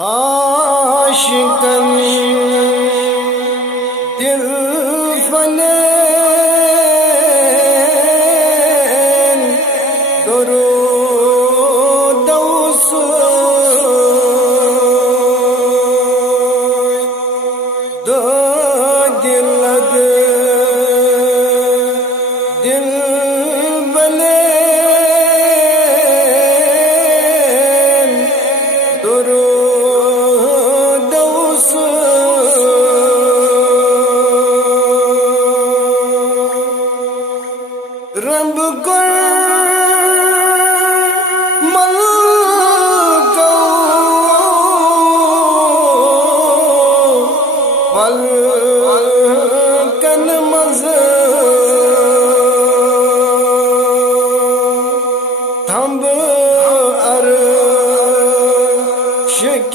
आशिकन दिल फलेन दुरूद दो दिलद दिल बलेन दुरूद रब कर मलको पलकन मज थंब अर्श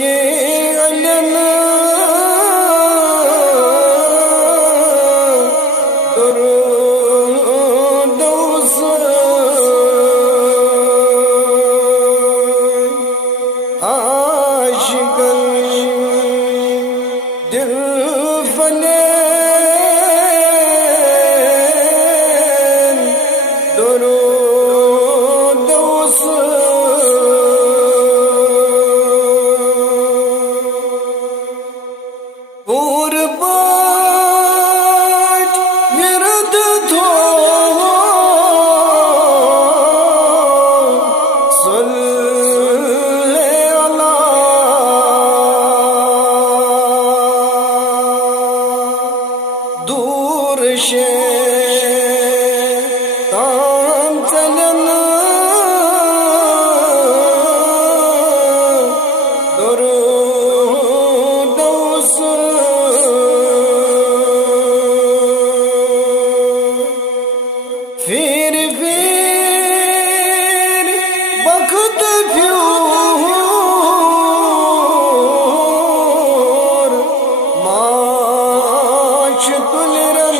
के अलन आशिकन दिल फलेन दुरूद पूरबाट विरुद्ध थो दूर शे ताम चलन दुरूद फिर बखत फ्यूर माश तुलरन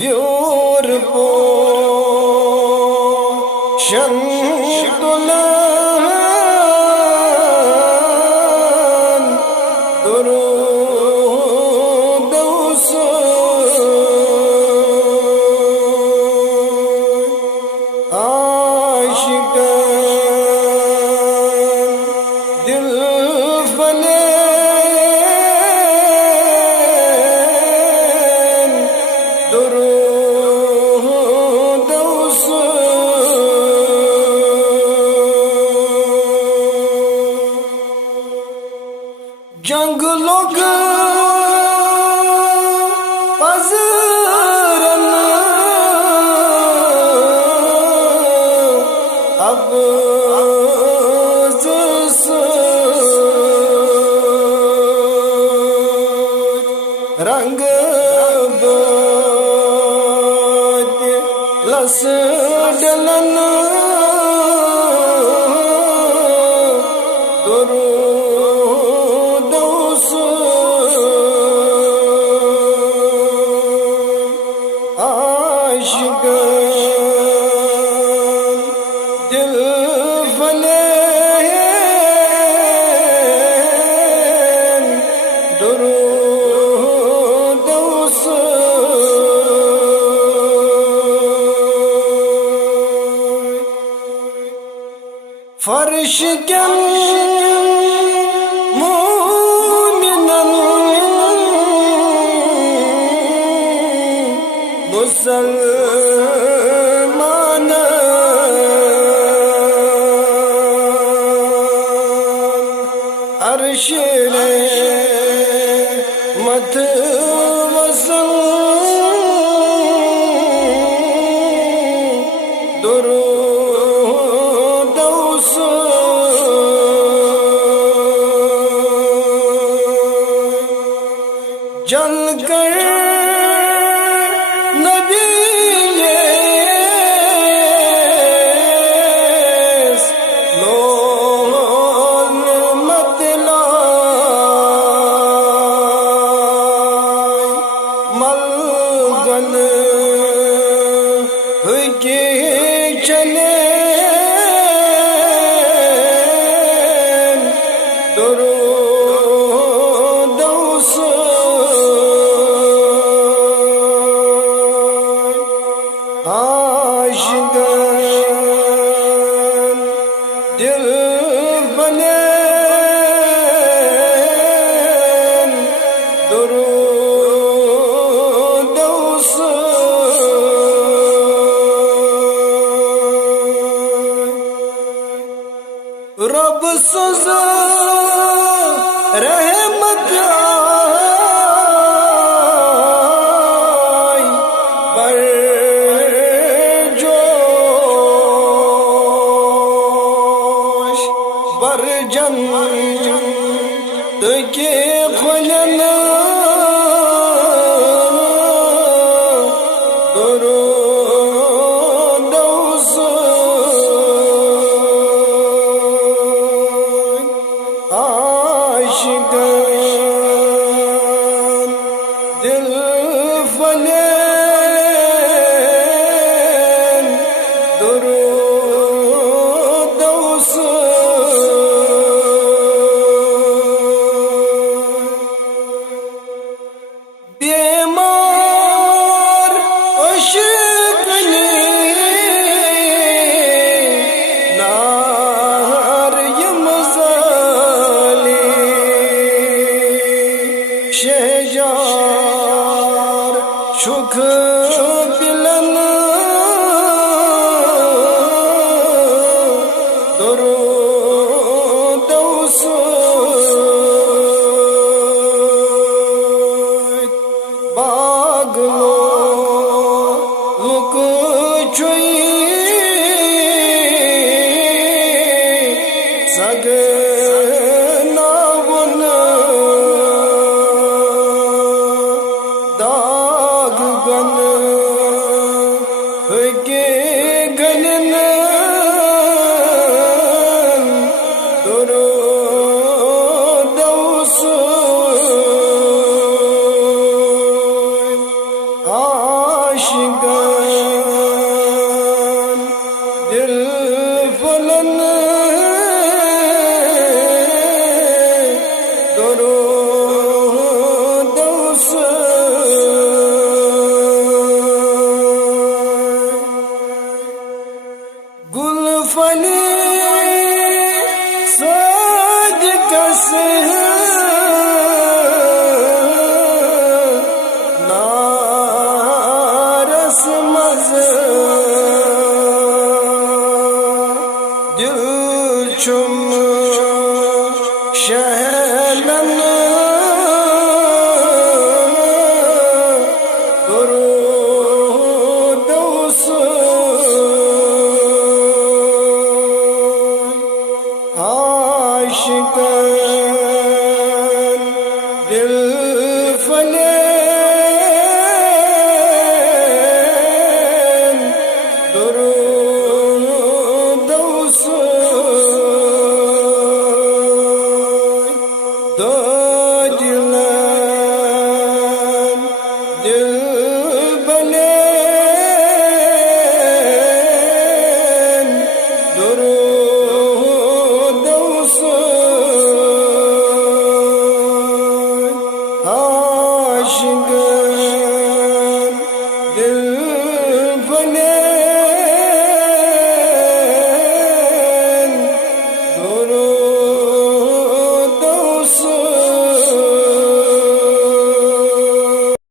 व्योर पो शंतुलन दुरूद आशिकन दिल फलेन दुरूद जंग लोग पजरन अब रंग लस डलन दुरूद आशिकन दिल फलेन दुरूद फर्श कन मोमिनन मुसलमान अर्श मत वसन दुरूद जल कर नबी लोल मतला मलगन के चले आशिकन दिल बने दुरूद रब सज़ा रहमत आई पर जोश बर जन्नत के खुलन दुरूद आशिकन दिल फले दुरूद बेमार अशकनी शहजार शुख बिलन दुरूद बागलो लुक चुई सग गन के गलन दुरूद आशिकन दिल फलन दुरूद गुलफनी साज कस नारस मज दिल चुम शहलन दुरूद आशिकन दिल फले दुरूद